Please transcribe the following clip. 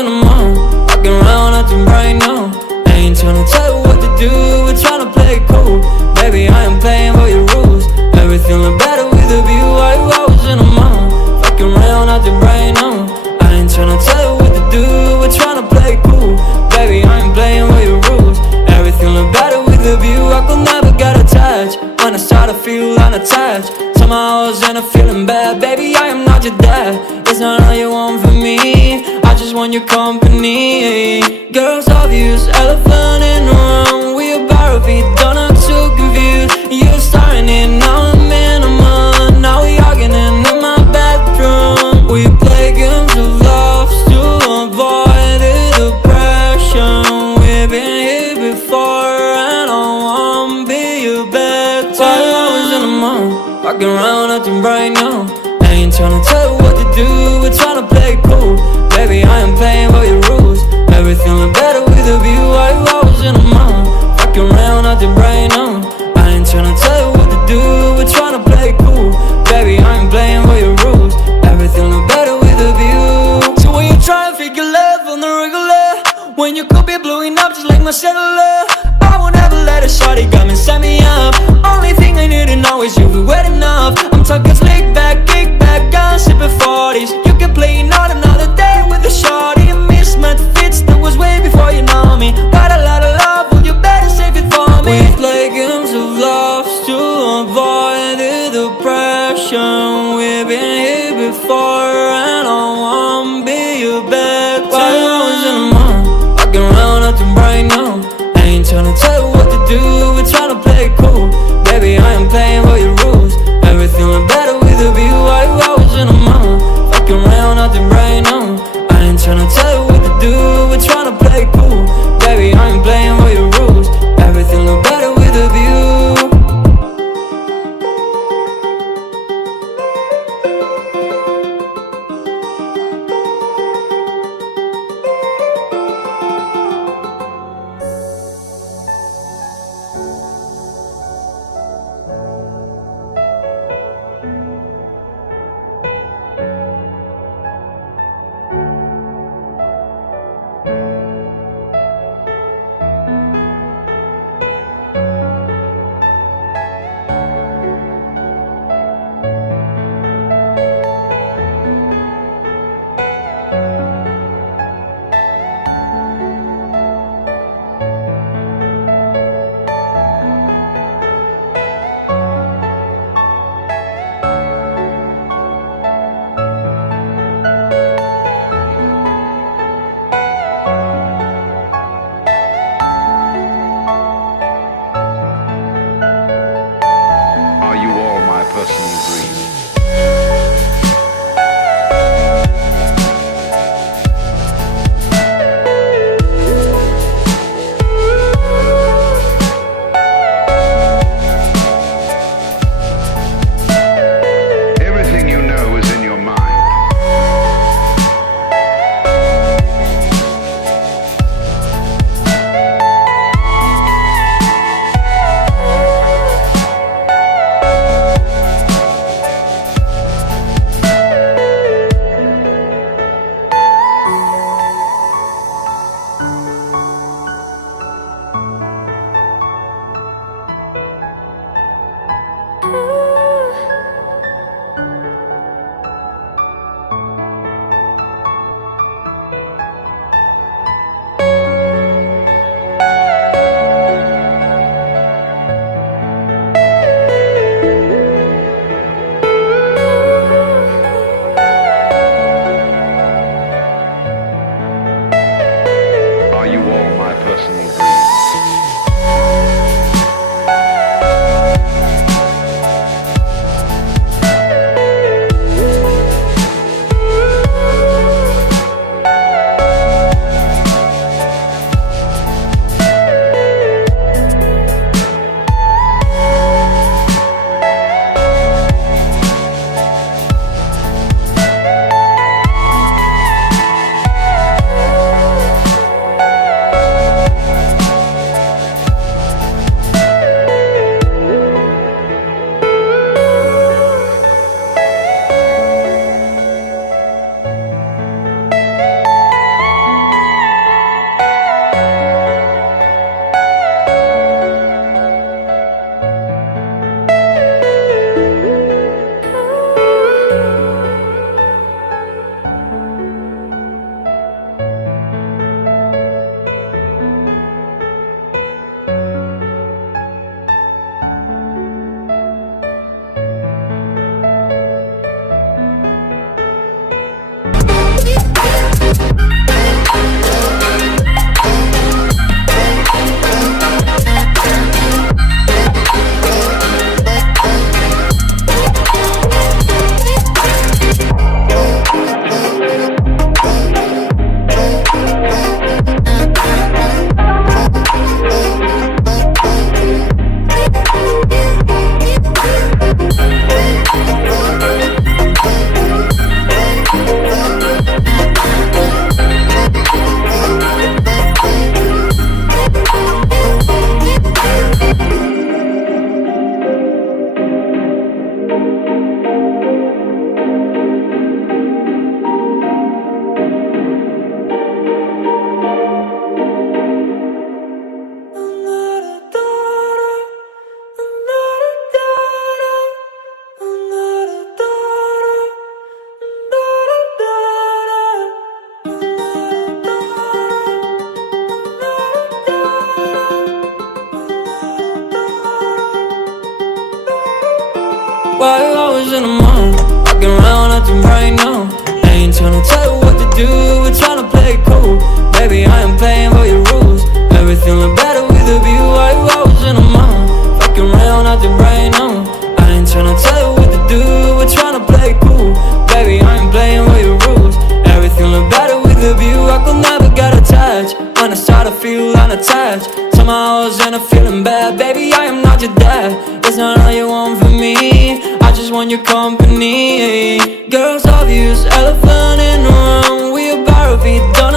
in the mall, walking around acting right now. I ain't tryna tell you what to do, we're tryna play it cool. Baby, I am playing by your rules. Everything look better with a view. I was in the mall, walking around acting right now. I ain't tryna tell you what to do, we're tryna play it cool. Baby, I ain't playing by your rules. Everything look better with a view. I could never get attached when I start to feel unattached. Somehow I was in a feeling bad. Baby, I am not your dad. It's not all you want from me, I just want your company. Girls obvious, elephant in the room. We about to be done, I'm too confused. You're starting it, now I'm in a month. Now we arguing in my bedroom. We play games of love to avoid the depression. We've been here before and I wanna be your bed. While I was in the mall, walking around acting right now. I ain't tryna tell you what to do, we're tryna play it cool. Baby, I am playing by your rules. Everything look better with a view. I was in the mall, walking around acting right now. I ain't tryna tell you what to do, we're tryna play it cool. Baby, I ain't playing by your rules. Everything look better with a view. So when you try to figure love on the regular, when you could be blowing up just like my cellular, I won't ever let a shorty come and set me up. Only thing I need to know is you'll be wet enough. I'm talking slick back, kick back, gun sipping 40s. You can play not another day with a shorty. A mismatch fits that was way before you know me. Got a lot of love, well you better save it for me. We play games of love to avoid the depression. We've been here before and I wanna be your bed. While I was in the mall, walking around acting right now. I ain't tryna tell you what to do, we're tryna play it cool. Baby, I am playing by your rules. Everything look better with a view. I was in the mall, walking around acting right now. I ain't tryna tell you what to do, we're tryna play it cool. Baby, I ain't playing by your rules. Everything look better with a view. Are you all my personal dreams? Everything you know is in your mind. Why you always in the mood? Walking around acting right now. Ain't tryna tell you what to do, we're tryna play it cool. Baby, I am playing by your rules. Everything look better with a view. Why you always in the mood? Fucking around acting right now. I ain't tryna tell you what to do, we're tryna play it cool. Baby, I ain't playing by your rules. Everything look better with a view. I could never get attached when I start to feel unattached. Somehow I was in a feeling bad. Baby, I am not your dad. That's not all you want from me. I just want your company. Girls obvious, elephant in the room. We about to be done.